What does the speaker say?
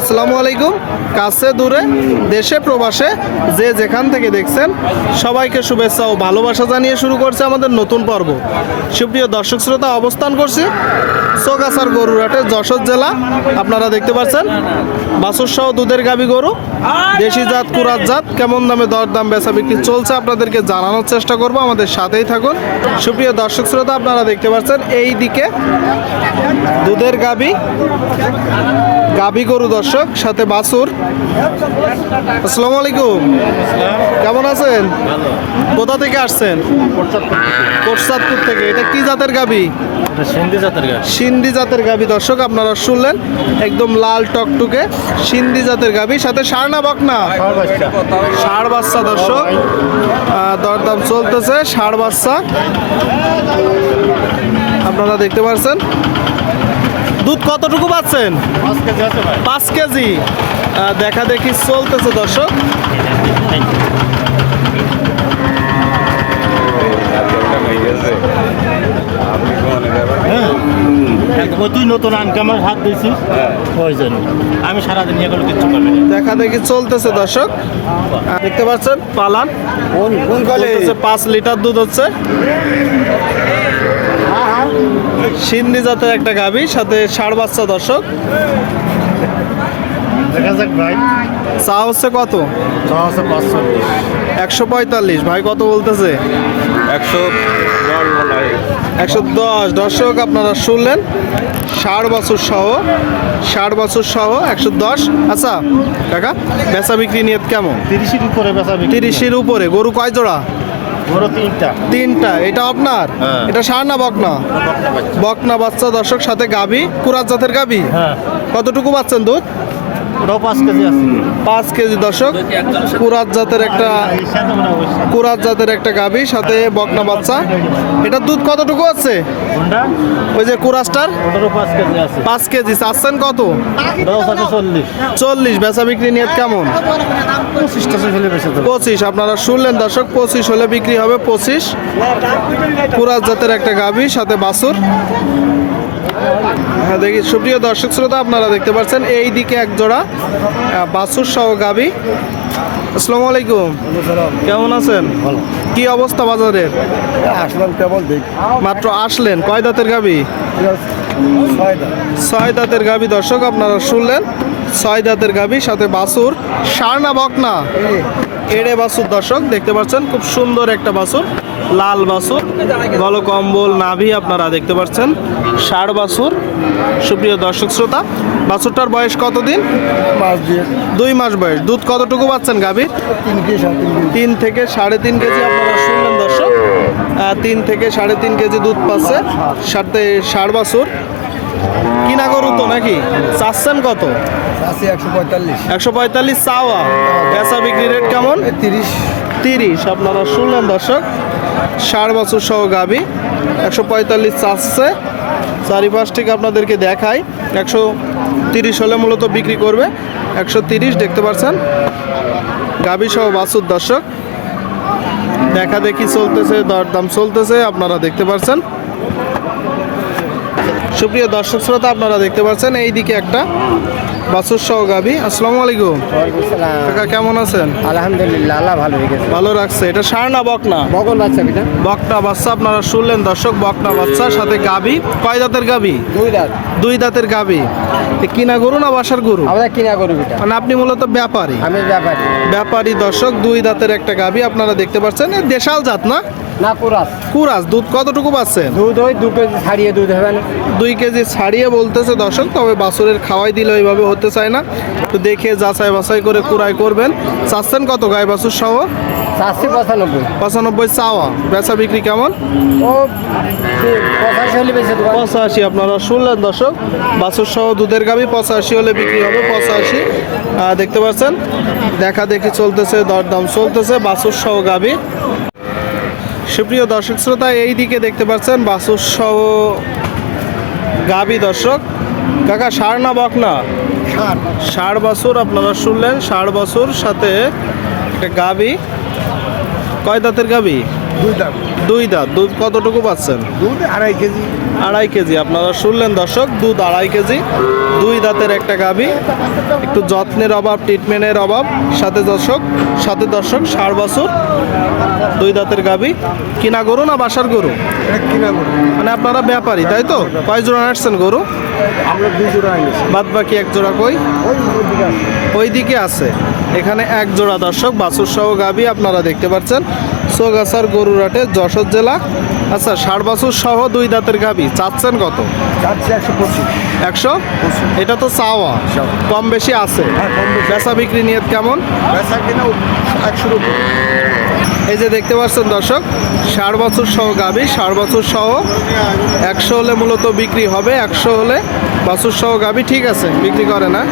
আসসালামু আলাইকুম। কাছে, দূরে, দেশে, প্রবাসে, যে যেখান থেকে দেখছেন, সবাইকে শুভেচ্ছা ও ভালোবাসা জানিয়ে শুরু করছে আমাদের নতুন পর্ব। সুপ্রিয় দর্শক শ্রোতা, অবস্থান করছি সোগাসার গরুরহাটে, যশোর জেলা। আপনারা দেখতে পাচ্ছেন বাসুর সহ দুধের গাবি গরু, দেশি জাত, কুরাত জাত, কেমন দামে দর দাম বেচা বিক্রি চলছে আপনাদেরকে জানানোর চেষ্টা করব, আমাদের সাথেই থাকুন। সুপ্রিয় দর্শক শ্রোতা, আপনারা দেখতে পাচ্ছেন এই দিকে দুধের গাবি গাবি গরু দর্শক সাথে বাসুর আসসালামু আলাইকুম। কেমন আছেন? কোথা থেকে আসছেন? কোটসাদপুর থেকে। এটা কি জাতের গাবি? সিন্ধি জাতের গাছ সিন্ধি জাতের গাবি। দর্শক আপনারা শুনলেন একদম লাল টকটুকে সিন্ধি জাতের গাবি সাথে সারনা বকনা? ষাড় বাচ্চা। দর্শক। দরদাম চলতেছে ষাড় বাচ্চা। আপনারা দেখতে পাচ্ছেন দুধ কতটুকু পাচ্ছেন? পাঁচ কেজি দেখা দেখি চলতেছে দর্শক। তুই নতুন আনকামের হাত দিয়েছিস ওই জন্য। আমি সারাদিন এগুলো কিচ্ছু করব না। দেখা দেখি চলতেছে দর্শক। দেখতে পাচ্ছেন পালান। চলতেছে পাঁচ লিটার দুধ হচ্ছে। সিন্ধি জাতের একটা গাভী সাথে ষাড় বাচ্চা দর্শক। দেখা যাক ভাই। চা হচ্ছে কত? ছ আছে পাঁচশো একশো পঁয়তাল্লিশ। ভাই কত বলতেছে? একশো দশ একশো দশ। দর্শক আপনারা শুনলেন। ষাট বছর সহ ষাট বছর সহ একশো দশ। আচ্ছা কাকা বেচা বিক্রি নিয়ে কেমন? তিরিশের উপরে বেচা বিক্রি। তিরিশের উপরে। গরু কয় জোড়া? তিনটা। তিনটা এটা আপনার? হ্যাঁ। এটা সার না বকনা? বকনা বাচ্চা। দর্শক সাথে গাবি কুরাত জাতের গাবি হ্যাঁ। কতটুকু পাচ্ছেন দুধ? ওটাও পাঁচ কেজি আছে। পাঁচ কেজি দর্শক কুরাত জাতের একটা। কুরাত জাতের একটা গাবি সাথে বকনা বাচ্চা। এটা দুধ কতটুকু আছে? ওই যে কুরাসটার? পাঁচ কেজি চাচ্ছেন কত? চল্লিশ। বেচা বিক্রি নিয়ে কেমন? পঁচিশ আপনারা শুনলেন দর্শক পঁচিশ হলে বিক্রি হবে পঁচিশ। কুরাত জাতের একটা গাভী সাথে বাসুর দেখি। সুপ্রিয় দর্শক শ্রোতা আপনারা দেখতে পাচ্ছেন এই দিকে এক জোড়া বাছুর সহ গাভী। আসসালামু আলাইকুম। কেমন আছেন? কি অবস্থা বাজারের? আসলাম দেখ মাত্র আসলেন। কয় দাঁতের গাভী? ছয় দাঁতের গাবি দর্শক আপনারা শুনলেন ছয় দাঁতের গাভী সাথে বাসুর সার না বকনা এড়ে বাসুর দর্শক দেখতে পাচ্ছেন খুব সুন্দর একটা বাছুর। লাল বাসুর গল কম্বল নাভি আপনারা দেখতে পাচ্ছেন ষাড় বাসুর। সুপ্রিয় দর্শক শ্রোতা বাছুরটার বয়স কতদিন? দুই মাস বয়স। দুধ কতটুকু পাচ্ছেন গাভীর? তিন থেকে সাড়ে তিন কেজি আপনারা শুনলেন দর্শক। তিন থেকে সাড়ে তিন কেজি দুধ পাচ্ছে সাথে ষাড় বাছুর কিনা গরু তো নাকি? চাচ্ছেন কত? আছে একশো পঁয়তাল্লিশ। একশো পঁয়তাল্লিশ চাওয়া। বেচা বিক্রি রেট কেমন? তিরিশ। তিরিশ। আপনারা শুনলেন দর্শক। ষাড় বছর সহ গাবি, একশো পঁয়তাল্লিশ চাচ্ছে। চারিপাশ থেকে আপনাদেরকে দেখাই, একশো তিরিশ হলে মূলত বিক্রি করবে, একশো তিরিশ দেখতে পাচ্ছেন। গাবি সহ বাসুর দর্শক, দেখা দেখি চলতেছে, দরদাম চলতেছে, আপনারা দেখতে পাচ্ছেন। সুপ্রিয় দর্শক শ্রোতা আপনারা দেখতে পাচ্ছেন এইদিকে একটা বাসুর সহ গাবি আসসালামু আলাইকুম। কাকা কেমন আছেন? আলহামদুলিল্লাহ আল্লাহ ভালো গেছে ভালো রাখছে। এটা সার না বকনা বগল বাচ্চা বিটা। বকনা বাচ্চা আপনারা শুনলেন দর্শক বকনা বাচ্চা সাথে গাবি কয় দাঁতের গাবি দুই দাঁত। দুই দাঁতের গাবি কিনা গরু না বাসার গরু? আমরা কিনা গরু বিটা। মানে আপনি মূলত ব্যাপারী। আমি ব্যাপারী। ব্যাপারী দর্শক দুই দাঁতের একটা গাবি আপনারা দেখতে পাচ্ছেন। দেশাল জাত না? না কুরাস। কুরাস দুধ কতটুকু পাচ্ছেন? দুধ ওই দু কেজি ছাড়িয়ে দুধ হবে না। দুই কেজি ছাড়িয়ে বলতেছে দর্শক তবে বাছুরের খাওয়াই দিলে ওইভাবে হতে চায় না। তো দেখে যাচাই বাছাই করে কুড়াই করবেন। চাচ্ছেন কত গায়ে বাছুর সহ? চারশো পঁচানব্বই। পঁচানব্বই চাওয়া। বেচা বিক্রি কেমন? ও পঁচাশি আপনারা শুনলেন দর্শক বাছুর সহ দুধের গাবি পঁচাশি হলে বিক্রি হবে পঁচাশি। দেখতে পাচ্ছেন দেখা দেখি চলতেছে দরদাম চলতেছে বাছুর সহ গাবি সুপ্রিয় দর্শক শ্রোতা এই দিকে দেখতে পাচ্ছেন বাসুর সহ গাবি দর্শক। কাকা সার না বকনা ষাট সার। বাছুর আপনারা শুনলেন সার বছর সাথে একটা গাবি। কয় দাঁতের গাবি? দুই দাম দুই দাঁত দুধ কতটুকু পাচ্ছেন? দুধ আড়াই কেজি। আড়াই কেজি আপনারা শুনলেন দর্শক দুধ আড়াই কেজি দুই দাঁতের একটা গাভী। একটু যত্নের অভাব ট্রিটমেন্টের অভাব। সাথে দর্শক সাথে দর্শক বছর দুই দাঁতের গাভী। কিনা গরু না বাসার গরু? কিনা গরু। মানে আপনারা ব্যাপারী তাই তো? কয় জোড়া আসছেন গরু? আমরা দুই জোড়া বাদ বাকি এক জোড়া কই। ওই দিকে আছে। এখানে এক জোড়া দর্শক বাছুর সহ গাভী আপনারা দেখতে পাচ্ছেন। সোগাছার গরুরাটে যশোর জেলা। আচ্ছা ষাট বছর সহ দুই দাঁতের গাভী চাচ্ছেন কত? একশো এটা তো চাওয়া। কম বেশি আছে। হ্যাঁ, বেচা বিক্রি নিয়ে কেমন? এই যে দেখতে পাচ্ছেন দর্শক ষাট বছর সহ গাভী ষাট বছর সহ একশো হলে মূলত বিক্রি হবে একশো হলে বছর সহ গাভী ঠিক আছে বিক্রি করে না।